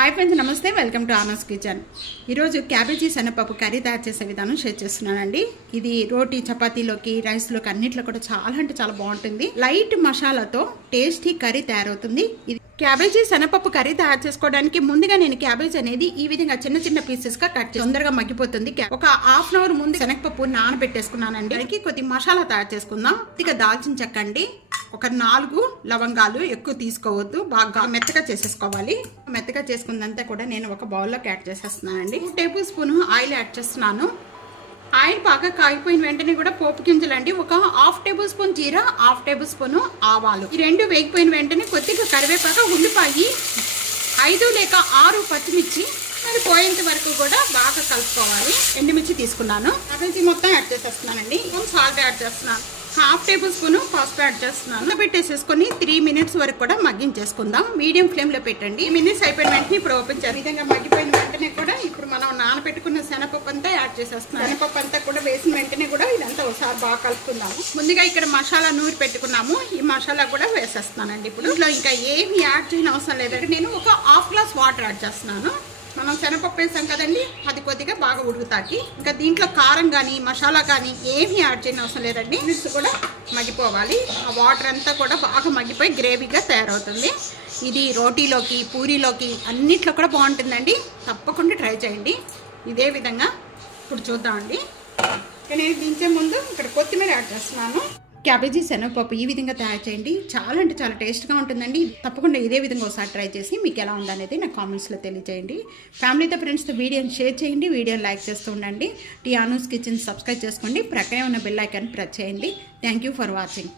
Hi friends, నమస్తే. Welcome to anus kitchen. ఈరోజు cabbage శనగపప్పు కర్రీ తయారు చేసే విధానం షేర్ చేస్తున్నానండి. ఇది రోటీ, చపాతీలోకి, రైస్లోకి అన్నిట్లో కూడా చాలా అంటే చాలా బాగుంటుంది. లైట్ మసాలాతో టేస్టీ కర్రీ తయారవుతుంది. ఇది క్యాబేజీ శనగపప్పు కర్రీ తయారు చేసుకోవడానికి ముందుగా నేను క్యాబేజ్ అనేది ఈ విధంగా చిన్న చిన్న పీసెస్ గా కట్ చేసి తొందరగా మగ్గిపోతుంది. ఒక హాఫ్ అన్ అవర్ ముందు శనగపప్పు నానబెట్టేసుకున్నానండి. దానికి కొద్ది మసాలా తయారు చేసుకుందాం. ఇక దాల్చిన చెక్క అండి, ఒక 4 లవంగాలు, ఎక్కువ తీసుకోవద్దు, బాగా మెత్తగా చేసేసుకోవాలి. మెత్తగా చేసుకున్నంతా కూడా నేను ఒక బౌల్లోకి యాడ్ చేసేస్తున్నానండి. 2 టేబుల్ స్పూన్ ఆయిల్ యాడ్ చేస్తున్నాను. ఆయిల్ బాగా కాగిపోయిన వెంటనే కూడా పోపు గింజలండి, ఒక హాఫ్ టేబుల్ స్పూన్ జీరా, హాఫ్ టేబుల్ స్పూన్ ఆవాలు, ఈ 2 వేగిపోయిన వెంటనే కొద్దిగా కరివేపాకు, ఉల్లిపాయ 5 లేక 6 పచ్చిమిర్చి మరి పోయేంత వరకు కూడా బాగా కలుపుకోవాలి. ఎండుమిర్చి తీసుకున్నాను. క్యాబేజీ మొత్తం యాడ్ చేసేస్తున్నానండి. సాల్ట్ యాడ్ చేస్తున్నాను. హాఫ్ టేబుల్ స్పూన్ పసుపు యాడ్ చేస్తున్నాను. పెట్టేసేసుకొని 3 మినిట్స్ వరకు కూడా మగ్గించేసుకుందాం. మీడియం ఫ్లేమ్ లో పెట్టండి. మినిట్స్ అయిపోయిన వెంటనే ఇప్పుడు ఓపెన్ చేయాలి. విధంగా మగ్గిపోయిన వెంటనే కూడా ఇప్పుడు మనం నానబెట్టుకున్న శనగపప్పు అంతా యాడ్ చేసేస్తున్నాం. శనగపప్పు అంతా కూడా వేసిన వెంటనే కూడా ఇదంతా ఒకసారి బాగా కలుపుకుందాము. ముందుగా ఇక్కడ మసాలా నూరి పెట్టుకున్నాము. ఈ మసాలా కూడా వేసేస్తున్నానండి. ఇప్పుడు ఇంట్లో ఇంకా ఏమి యాడ్ చేయని అవసరం లేదండి. నేను ఒక హాఫ్ గ్లాస్ వాటర్ యాడ్ చేస్తున్నాను. మనం శనగపప్పు వేసాం కదండి, అది కొద్దిగా బాగా ఉడుకుతాకి. ఇంకా దీంట్లో కారం కానీ మసాలా కానీ ఏమీ యాడ్ చేయని అవసరం లేదండి. మిక్స్ కూడా మగ్గిపోవాలి. ఆ వాటర్ అంతా కూడా బాగా మగ్గిపోయి గ్రేవీగా తయారవుతుంది. ఇది రోటీలోకి, పూరీలోకి అన్నిట్లో కూడా బాగుంటుందండి. తప్పకుండా ట్రై చేయండి. ఇదే విధంగా ఇప్పుడు చూద్దామండి. నేను దించే ముందు ఇక్కడ కొత్తిమీర యాడ్ చేస్తున్నాను. క్యాబేజీ శనగపప్పు ఈ విధంగా తయారు చేయండి. చాలా అంటే చాలా టేస్ట్గా ఉంటుందండి. తప్పకుండా ఇదే విధంగా ఒకసారి ట్రై చేసి మీకు ఎలా ఉందనేది నాకు కామెంట్స్లో తెలియజేయండి. ఫ్యామిలీతో, ఫ్రెండ్స్తో వీడియోని షేర్ చేయండి. వీడియోని లైక్ చేస్తూ ఉండండి. ఆనస్ కిచెన్ సబ్స్క్రైబ్ చేసుకోండి. ప్రక్కనే ఉన్న బెల్ ఐకాన్ ప్రెస్ చేయండి. Thank you for watching.